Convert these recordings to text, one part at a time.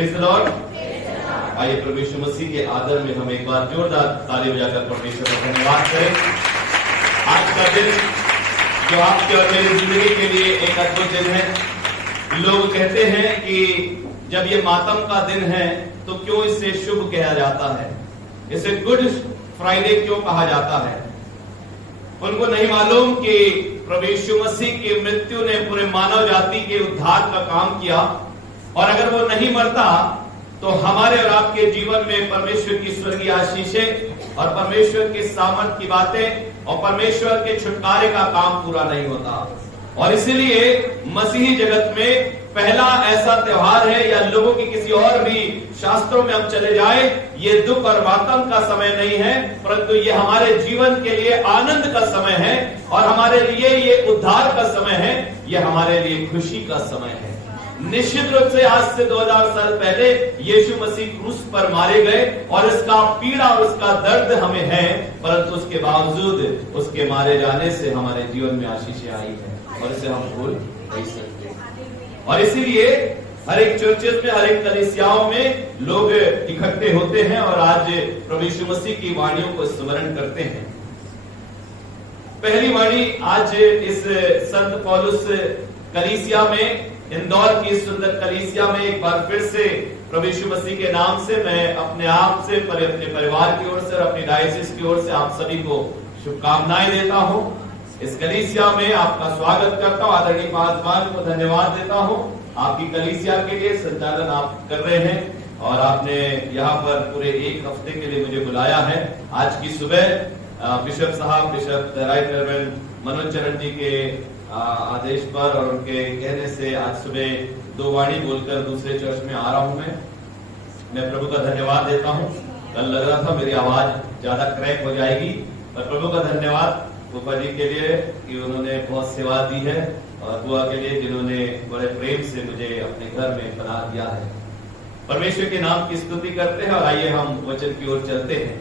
Praise the Lord. आइए प्रभु यीशु मसीह के आदर में हम एक बार जोरदार ताली बजाकर परमेश्वर का धन्यवाद करें। आज का दिन जो आपके और मेरी जिंदगी के लिए एक अद्भुत दिन है। लोग कहते हैं कि जब ये मातम का दिन है तो क्यों इसे शुभ कहा जाता है, इसे गुड फ्राइडे क्यों कहा जाता है। उनको नहीं मालूम कि प्रभु यीशु मसीह की मृत्यु ने पूरे मानव जाति के उद्धार का काम किया, और अगर वो नहीं मरता तो हमारे और आपके जीवन में परमेश्वर की स्वर्गीय आशीषें और परमेश्वर के सामर्थ की बातें और परमेश्वर के छुटकारे का काम पूरा नहीं होता। और इसीलिए मसीही जगत में पहला ऐसा त्योहार है, या लोगों की किसी और भी शास्त्रों में हम चले जाए, ये दुख और मातम का समय नहीं है, परंतु ये हमारे जीवन के लिए आनंद का समय है, और हमारे लिए ये उद्धार का समय है, ये हमारे लिए खुशी का समय है। निश्चित रूप से आज से 2000 साल पहले यीशु मसीह क्रूस पर मारे गए, और इसका पीड़ा और उसका दर्द हमें है, परंतु उसके बावजूद उसके मारे जाने से हमारे जीवन में आशीषें आई है, और इसे हम भूल नहीं सकते। और इसीलिए हर एक चर्चेस में, हर एक कलीसियाओं में लोग इकट्ठे होते हैं और आज प्रभु यीशु मसीह की वाणियों को स्मरण करते हैं। पहली वाणी आज इस संत पौलुस कलीसिया में, इंदौर की सुंदर कलीसिया में एक बार फिर से प्रभु यीशु मसीह के नाम से मैं अपने आप से, अपने परिवार की ओर से और अपनी डायसिस की ओर से आप सभी को शुभकामनाएं देता हूं। इस कलीसिया में आपका स्वागत करता हूं। आदरणीय पासवान को धन्यवाद देता हूं आपकी कलीसिया के लिए। संचालन आप कर रहे हैं और आपने यहाँ पर पूरे एक हफ्ते के लिए मुझे बुलाया है। आज की सुबह बिशप साहब, बिशप राइट रेवरेंड मनोज चरण जी के आदेश पर और उनके कहने से आज सुबह 2 वाणी बोलकर दूसरे चर्च में आ रहा हूं। मैं प्रभु का धन्यवाद देता हूं। कल लग रहा था मेरी आवाज ज्यादा क्रैक हो जाएगी, पर प्रभु का धन्यवाद बुआ जी के लिए कि उन्होंने बहुत सेवा दी है, और बुआ के लिए जिन्होंने बड़े प्रेम से मुझे अपने घर में बना दिया है। परमेश्वर के नाम की स्तुति करते हैं और आइए हम वचन की ओर चलते हैं।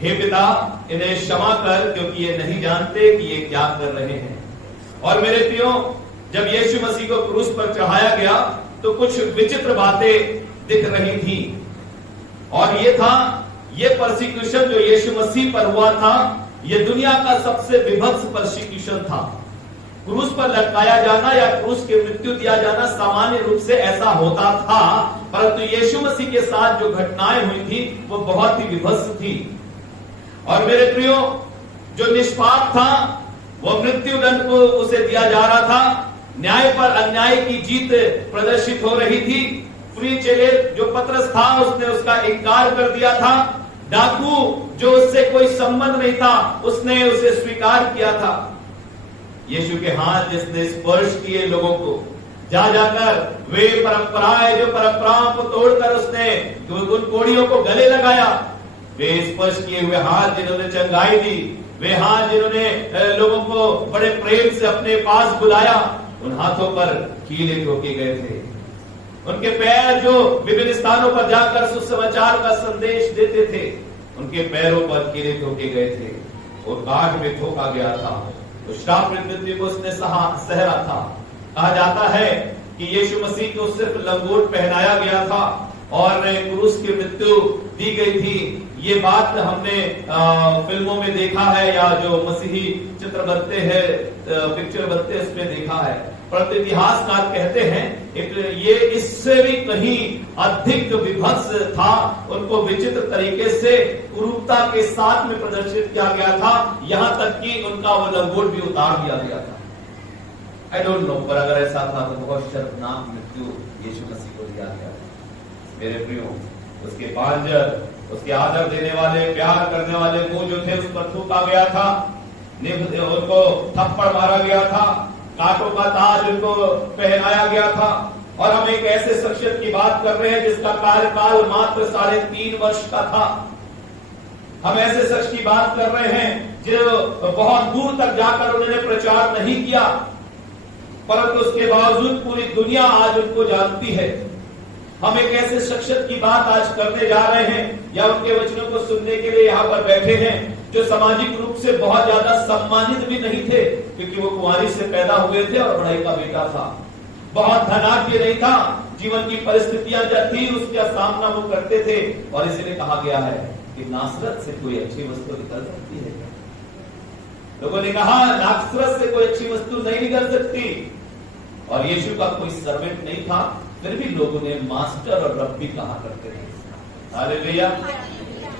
हे पिता, इन्हें क्षमा कर, क्योंकि ये नहीं जानते कि ये क्या कर रहे हैं। और मेरे प्रियो, जब यीशु मसीह को क्रूस पर चढ़ाया गया तो कुछ विचित्र बातें दिख रही थी, और ये परसिक्यूशन जो यीशु मसीह पर हुआ था, ये दुनिया का सबसे विभत्स परसिक्यूशन था। क्रूस पर लटकाया जाना या क्रूस की मृत्यु दिया जाना सामान्य रूप से ऐसा होता था, परंतु यीशु मसीह के साथ जो घटनाएं हुई थी वो बहुत ही विभत्स थी। और मेरे प्रियो, जो निष्पाप था वो मृत्यु दंड को उसे दिया जा रहा था। न्याय पर अन्याय की जीत प्रदर्शित हो रही थी। फ्री चेले जो पतरस था उसने उसका इनकार कर दिया था। डाकू जो उससे कोई संबंध नहीं था उसने उसे स्वीकार किया था। यीशु के हाथ जिसने स्पर्श किए लोगों को, जा जाकर वे परंपराएं, जो परंपराओं को तोड़कर उसने उन कोड़ियों को गले लगाया, वे स्पर्श किए हुए हाथ जिन्होंने चंगाई दी, वे हाथ जिन्होंने लोगों को बड़े प्रेम से अपने पास बुलाया, उन हाथों पर कीले ठोके गए थे। उनके पैर जो विभिन्न स्थानों पर जाकर सुसमाचार का संदेश देते थे, उनके पैरों पर कीले ठोके गए थे और काट में ठोका गया था। तो श्राप मृत्यु को उसने सहरा था। कहा जाता है कि यीशु मसीह को सिर्फ लंगोट पहनाया गया था और क्रूस की मृत्यु दी गई थी। ये बात हमने फिल्मों में देखा है, या जो मसीही चित्र बनते हैं, पिक्चर बनते हैं, उसमें देखा है। परंतु इतिहासकार कहते हैं ये इससे भी कहीं अधिक विभत्स था। उनको विचित्र तरीके से क्रूरता के साथ में प्रदर्शित किया गया था, यहाँ तक कि उनका वो लंगोट भी उतार दिया गया था। आई डोंट नो, पर अगर ऐसा था तो बहुत शर्मनाक मृत्यु यीशु मसीह को दिया गया। मेरे प्रियो, उसके पांजर, उसके आदर देने वाले, प्यार करने वाले मुंह जो थे उस पर थूका गया था, उनको थप्पड़ मारा गया था, कांटों का ताज उनको पहनाया गया था। और हम एक ऐसे शख्सियत की बात कर रहे हैं जिसका कार्यकाल मात्र 3.5 वर्ष का था। हम ऐसे शख्स की बात कर रहे हैं जो बहुत दूर तक जाकर उन्होंने प्रचार नहीं किया, परंतु उसके बावजूद पूरी दुनिया आज उनको जानती है। हम एक ऐसे शख्सियत की बात आज करने जा रहे हैं, या उनके वचनों को सुनने के लिए यहाँ पर बैठे हैं, जो सामाजिक रूप से बहुत ज्यादा सम्मानित भी नहीं थे, क्योंकि वो कुंवारी से पैदा हुए थे और बड़ाई का बेटा था। बहुत धनाढ्य नहीं था, जीवन की परिस्थितियां जो थी उसका सामना वो करते थे। और इसीलिए कहा गया है कि नासरत से कोई अच्छी वस्तु निकल सकती है। लोगों ने कहा नासरत से कोई अच्छी वस्तु नहीं निकल सकती। और यीशु का कोई सर्वेंट नहीं था, फिर भी लोगों ने मास्टर और रब्बी कहा करते थे। हालेलुया।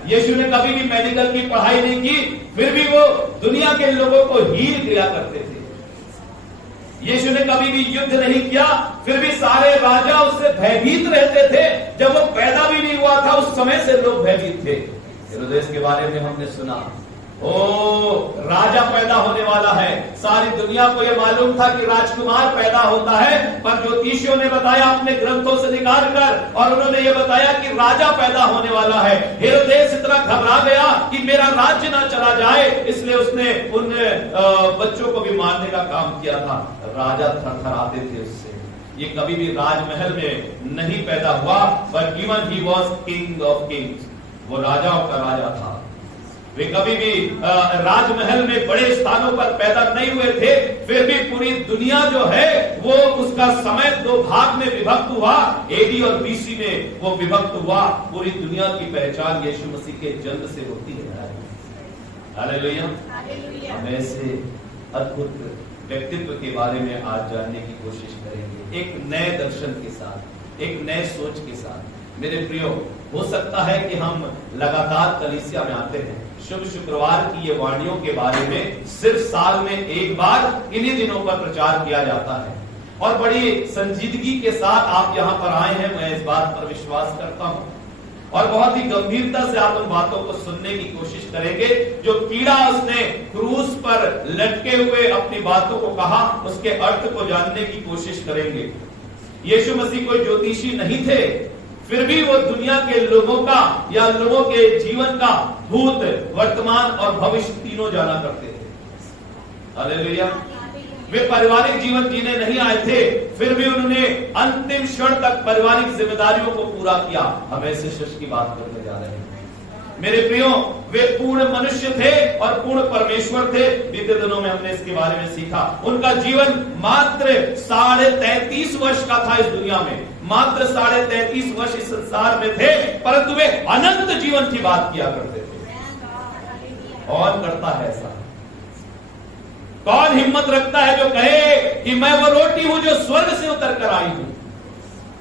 यीशु ने कभी भी मेडिकल की पढ़ाई नहीं की, फिर भी वो दुनिया के लोगों को हील किया करते थे। यीशु ने कभी भी युद्ध नहीं किया, फिर भी सारे राजा उससे भयभीत रहते थे। जब वो पैदा भी नहीं हुआ था उस समय से लोग भयभीत थे। हेरोदेस के बारे में हमने सुना, ओ राजा पैदा होने वाला है। सारी दुनिया को यह मालूम था कि राजकुमार पैदा होता है, पर ज्योतिषियों ने बताया अपने ग्रंथों से निकाल कर, और उन्होंने यह बताया कि राजा पैदा होने वाला है। हेरोदेस इतना घबरा गया कि मेरा राज्य ना चला जाए, इसलिए उसने उन बच्चों को भी मारने का काम किया था। राजा थरथराते थे उससे। ये कभी भी राजमहल में नहीं पैदा हुआ, but even he was king of Kings. वो राजाओं का राजा था। वे कभी भी राजमहल में बड़े स्थानों पर पैदा नहीं हुए थे, फिर भी पूरी दुनिया जो है वो उसका समय 2 भाग में विभक्त हुआ। एडी और बीसी में वो विभक्त हुआ। पूरी दुनिया की पहचान यीशु मसीह के जन्म से होती है। हालेलुया। हम ऐसे अद्भुत व्यक्तित्व के बारे में आज जानने की कोशिश करेंगे, एक नए दर्शन के साथ, एक नए सोच के साथ। मेरे प्रियो, हो सकता है कि हम लगातार कलीसिया में आते हैं, शुभ शुक्रवार की ये वाणियों के बारे में सिर्फ साल में एक बार इन्हीं दिनों पर प्रचार किया जाता है, और बड़ी संजीदगी के साथ आप यहाँ पर आए हैं, मैं इस बात पर विश्वास करता हूँ। और बहुत ही गंभीरता से आप उन बातों को सुनने की कोशिश करेंगे। जो कीड़ा उसने क्रूस पर लटके हुए अपनी बातों को कहा, उसके अर्थ को जानने की कोशिश करेंगे। यीशु मसीह कोई ज्योतिषी नहीं थे, फिर भी वो दुनिया के लोगों का या लोगों के जीवन का भूत, वर्तमान और भविष्य तीनों जाना करते थे। हालेलुया। वे पारिवारिक जीवन जीने नहीं आए थे, फिर भी उन्होंने अंतिम क्षण तक पारिवारिक जिम्मेदारियों को पूरा किया। हम ऐसे शख्स की बात करने जा रहे हैं। मेरे प्रियो, वे पूर्ण मनुष्य थे और पूर्ण परमेश्वर थे। बीते दिनों में हमने इसके बारे में सीखा। उनका जीवन मात्र 33.5 वर्ष का था इस दुनिया में, मात्र 33.5 वर्ष इस संसार में थे, परंतु वे अनंत जीवन की बात किया करते थे। कौन करता है ऐसा? कौन हिम्मत रखता है जो कहे कि मैं वो रोटी हूं जो स्वर्ग से उतर कर आई हूं?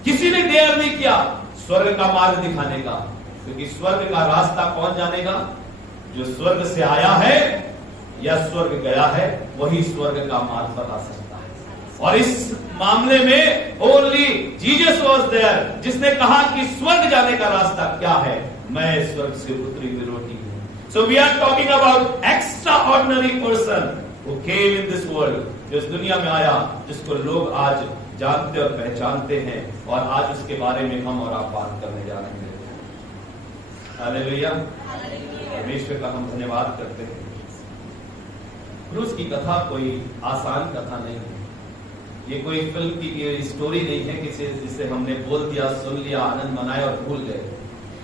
किसी ने देर नहीं किया स्वर्ग का मार्ग दिखाने का, क्योंकि स्वर्ग का रास्ता कौन जानेगा? जो स्वर्ग से आया है या स्वर्ग गया है, वही स्वर्ग का मार्ग बता सकता है। और इस मामले में ओनली जीसस वाज देयर, जिसने कहा कि स्वर्ग जाने का रास्ता क्या है? मैं स्वर्ग से उतरी हुई रोटी हूं। So we are talking about extraordinary person who came in this world, जो इस दुनिया में आया, जिसको लोग आज जानते और पहचानते हैं, और आज उसके बारे में हम और आप बात करने जा रहे हैं। हालेलुया। परमेश्वर का हम धन्यवाद करते हैं। क्रूस की कथा कोई आसान कथा नहीं है। ये कोई फिल्म की स्टोरी नहीं है किसी जिसे हमने बोल दिया, सुन लिया, आनंद मनाया और भूल गए।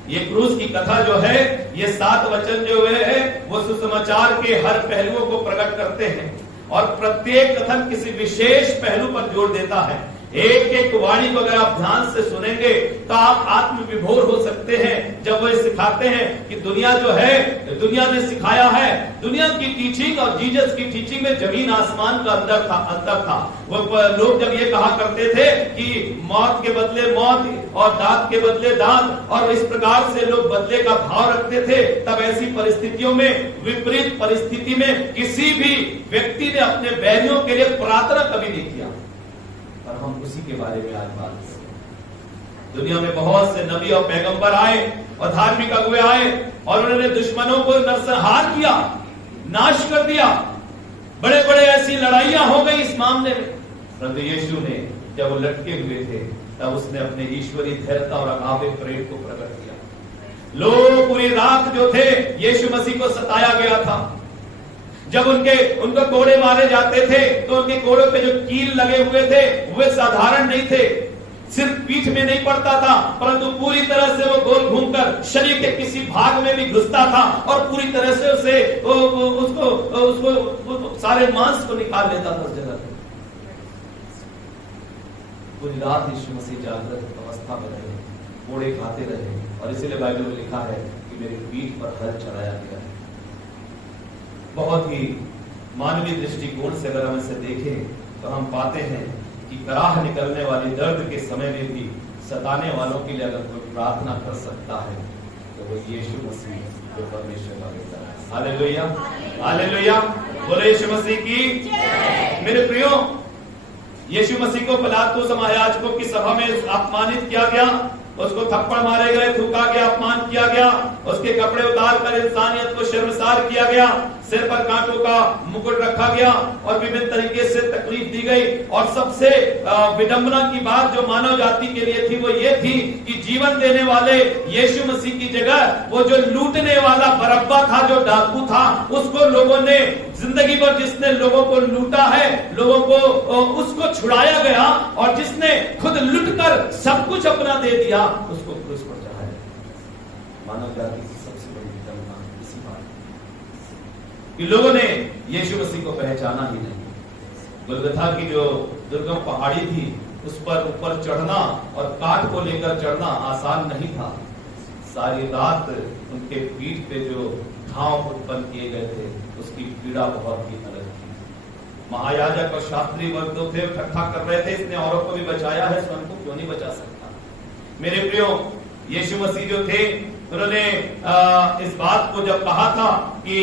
ये क्रूस की कथा जो है, ये 7 वचन जो है वो सुसमाचार के हर पहलुओं को प्रकट करते हैं, और प्रत्येक कथन किसी विशेष पहलू पर जोर देता है। एक एक वाणी को अगर आप ध्यान से सुनेंगे तो आप आत्म विभोर हो सकते हैं, जब वो सिखाते हैं कि दुनिया जो है, दुनिया ने सिखाया है, दुनिया की टीचिंग और जीसस की टीचिंग में जमीन आसमान का अंतर था। वो लोग जब ये कहा करते थे कि मौत के बदले मौत और दांत के बदले दांत, और इस प्रकार से लोग बदले का भाव रखते थे, तब ऐसी परिस्थितियों में, विपरीत परिस्थिति में किसी भी व्यक्ति ने अपने बैरियों के लिए प्रार्थना कभी नहीं किया। और हम उसी के बारे में आज बात करें। दुनिया में बहुत से नबी और पैगंबर आए और धार्मिक अगुवे आए, और उन्होंने दुश्मनों को नरसंहार किया, नाश कर दिया। बड़े बड़े ऐसी लड़ाइयां हो गई इस मामले में, परंतु यीशु ने जब वो लटके हुए थे, तब उसने अपने ईश्वरीय धैर्यता और अगावे प्रेम को प्रकट किया। लोग पूरी रात जो थे, यीशु मसीह को सताया गया था। जब उनको कोड़े मारे जाते थे, तो उनके कोड़ों पे जो कील लगे हुए थे वे साधारण नहीं थे, सिर्फ पीठ में नहीं पड़ता था, परंतु पूरी तरह से वो गोल घूमकर शरीर के किसी भाग में भी घुसता था, और पूरी तरह से उसको सारे मांस को निकाल लेता था उस जगह। पूरी रात यीशु मसीह जागृत अवस्था में रहे, कोड़े खाते रहे, और इसीलिए बाइबल में लिखा है कि मेरी पीठ पर हल चढ़ाया गया है। बहुत ही मानवीय दृष्टिकोण से अगर हम इसे देखें तो हम पाते हैं कि कराह निकलने वाली दर्द के समय में भी सताने वालों के लिए अगर कोई प्रार्थना कर सकता है तो वो यीशु मसीह जो परमेश्वर का बेटा है। हालेलुया, हालेलुया, बोले यीशु मसीह की जय। मेरे प्रियो, यीशु मसीह को पिलातुस महायाजकों की सभा में अपमानित किया गया, उसको थप्पड़ मारे गए, थूका गया, अपमान किया गया, उसके कपड़े उतार कर इंसानियत को शर्मसार किया गया, सिर पर कांटों का मुकुट रखा गया और विभिन्न तरीके से तकलीफ दी गई। और सबसे विडंबना की बात जो मानव जाति के लिए थी वो ये थी कि जीवन देने वाले यीशु मसीह की जगह वो जो लूटने वाला बरअब्बा था, जो डाकू था, उसको लोगों ने जिंदगी भर, जिसने लोगों को लूटा है, लोगों को उसको छुड़ाया गया, और जिसने खुद लुटकर सब कुछ अपना दे दिया, उसको क्रूस पर चढ़ाया। मानव जाति की सबसे बड़ी विडंबना इसी बात कि लोगों ने यीशु मसीह को पहचाना ही नहीं। गोलगथा की जो दुर्गम पहाड़ी थी, उस पर ऊपर चढ़ना और काठ को लेकर चढ़ना आसान नहीं था। सारी रात उनके पीठ पे जो घाव उत्पन्न किए गए थे, उसकी पीड़ा बहुत ही अलग थी। महायाजक और शास्त्री वर्ग तो थे, इकट्ठा कर रहे थे, इसने औरों को भी बचाया है, स्वयं को क्यों नहीं बचा सकता। मेरे प्रियो, यीशु मसीह जो थे, उन्होंने इस बात को जब कहा था कि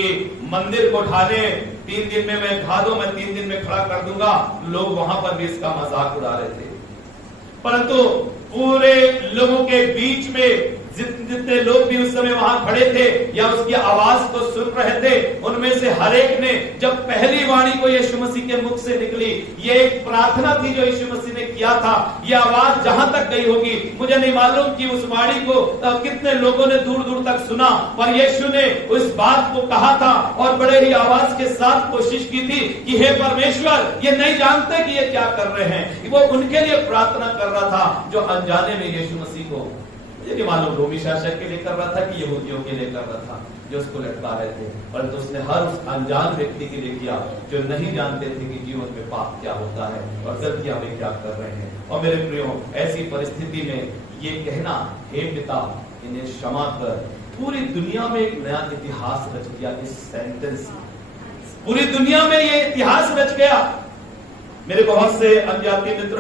मंदिर को ढाले, 3 दिन में मैं ढा दूं, मैं 3 दिन में खड़ा कर दूंगा, लोग वहां पर भी इसका मजाक उड़ा रहे थे। परंतु पूरे लोगों के बीच में जितने लोग भी उस समय वहां खड़े थे या उसकी आवाज को सुन रहे थे, उनमें से हर एक ने जब पहली वाणी को यीशु मसीह के मुख से निकली, ये एक प्रार्थना थी जो यीशु मसीह ने किया था, ये आवाज जहां तक गई होगी मुझे नहीं मालूम कि उस वाणी को कितने लोगों ने दूर दूर तक सुना, पर यीशु ने उस बात को कहा था और बड़े ही आवाज के साथ कोशिश की थी कि हे परमेश्वर, ये नहीं जानते कि ये क्या कर रहे हैं। वो उनके लिए प्रार्थना कर रहा था जो अनजाने में यीशु मसीह को, ये मालूम रोमी शासक के लिए कर रहा था कि यहूदियों के लिए कर रहा था जो उसको लटका रहे थे, परंतु उसने हर उस अनजान व्यक्ति के लिए किया जो नहीं जानते थे कि जीवन में पाप क्या होता है और गलतियां वे क्या कर रहे हैं। और मेरे प्रियो, ऐसी परिस्थिति में ये कहना, हे पिता इन्हें क्षमा कर, पूरी दुनिया में एक नया इतिहास रच गया। इस सेंटेंस पूरी दुनिया में ये इतिहास रच गया। मेरे बहुत से अन्यजातीय मित्र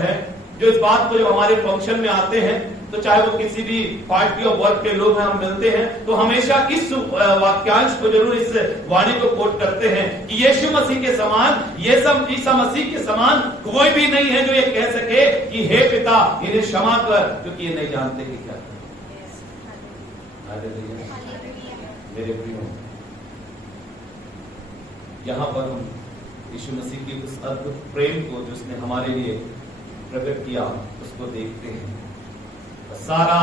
हैं जो इस बात को, जो हमारे फंक्शन में आते हैं, तो चाहे वो किसी भी पार्टी और वर्ग के लोग हैं, हम मिलते हैं तो हमेशा इस वाक्यांश को जरूर, इस वाणी को कोट करते हैं कि यीशु मसीह के समान, ये सब ईसा मसीह के समान कोई भी नहीं है जो ये कह सके कि हे पिता इन्हें क्षमा कर, क्योंकि ये नहीं जानते कि क्या कर। मेरे प्रियो, यहां पर हम यीशु मसीह की उस अद्भुत प्रेम को जो उसने हमारे लिए प्रकट किया, उसको देखते हैं। सारा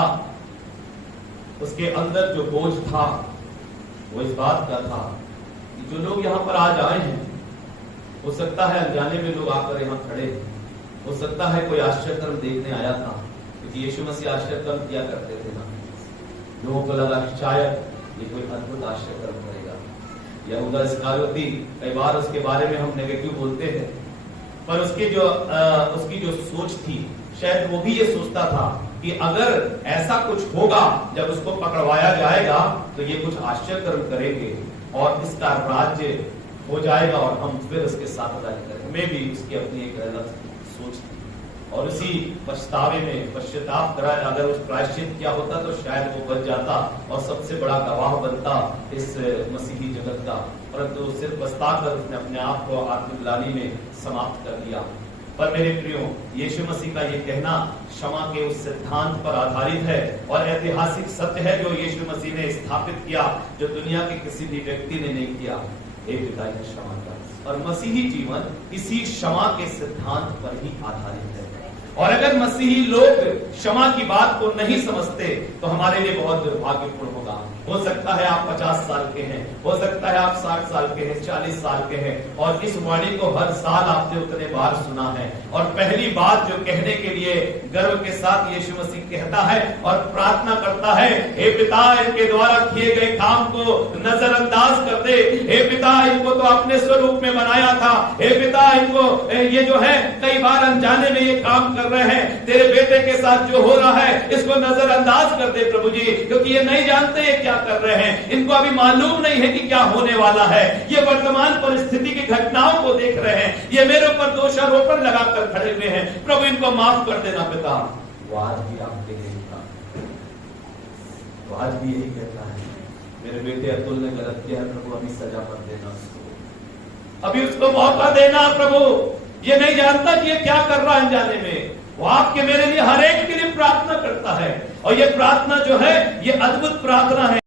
उसके अंदर जो बोझ था वो इस बात का था कि जो लोग यहाँ पर आज आए हैं, हो सकता है अनजाने में लोग आकर यहाँ खड़े, हो सकता है कोई आश्चर्यकर्म देखने आया था, क्योंकि यीशु मसीह आश्चर्यकर्म किया करते थे ना। लोगों को लगा कि शायद ये कोई अद्भुत आश्चर्यकर्म करेगा। यहूदा इस्करियोती, कई बार उसके बारे में हम नेगेटिव बोलते हैं, पर उसकी जो सोच थी, शायद वो भी ये सोचता था कि अगर ऐसा कुछ होगा, जब उसको पकड़वाया जाएगा तो ये कुछ आश्चर्यकर्म करेंगे और इसका राज्य हो जाएगा और हम फिर उसके साथ राज्य करेंगे। मैं भी उसकी अपनी एक अलग सोच थी और उसी पछतावे में पश्चाताप करा, अगर उस प्रायश्चित किया होता तो शायद वो बच जाता और सबसे बड़ा गवाह बनता इस मसीही जगत का, परंतु सिर्फ पछताकर उसने अपने आप को आत्मग्लानि में समाप्त कर दिया। पर मेरे प्रियो, यीशु मसीह का ये कहना क्षमा के उस सिद्धांत पर आधारित है और ऐतिहासिक सत्य है जो यीशु मसीह ने स्थापित किया, जो दुनिया के किसी भी व्यक्ति ने नहीं किया। हे पिता इन्हें क्षमा कर। और मसीही जीवन इसी क्षमा के सिद्धांत पर ही आधारित है। और अगर मसीही लोग क्षमा की बात को नहीं समझते तो हमारे लिए बहुत दुर्भाग्यपूर्ण होगा। हो सकता है आप 50 साल के हैं, हो सकता है आप 60 साल के हैं, 40 साल के हैं और इस वाणी को हर साल आपने उतने बार सुना है और पहली बात जो कहने के लिए गर्व के साथ यीशु मसीह कहता है और प्रार्थना करता है, हे पिता इनके द्वारा किए गए काम को नजरअंदाज कर दे, हे पिता इनको तो अपने स्वरूप में बनाया था। हे पिता, इनको ये जो है कई बार अनजाने में ये काम कर रहे हैं। तेरे बेटे के साथ जो हो रहा है इसको नजरअंदाज कर दे प्रभु जी, क्योंकि ये नहीं जानते ये क्या कर रहे हैं। इनको अभी मालूम नहीं है कि क्या होने वाला है। ये वर्तमान परिस्थिति की घटनाओं को देख रहे हैं। ये मेरे ऊपर दोषारोपण लगाकर खड़े हुए हैं। प्रभु इनको माफ कर देना पिता। वो आज भी आपके लिए तो आज भी यही कहता है, मेरे बेटे अतुल ने गलत किया है प्रभु, अभी सजा मत देना उसको, अभी उसको मौका देना प्रभु। ये नहीं जानता कि ये क्या कर रहा है अनजाने में। वो आपके मेरे लिए हर एक के लिए प्रार्थना करता है, और ये प्रार्थना जो है ये अद्भुत प्रार्थना है।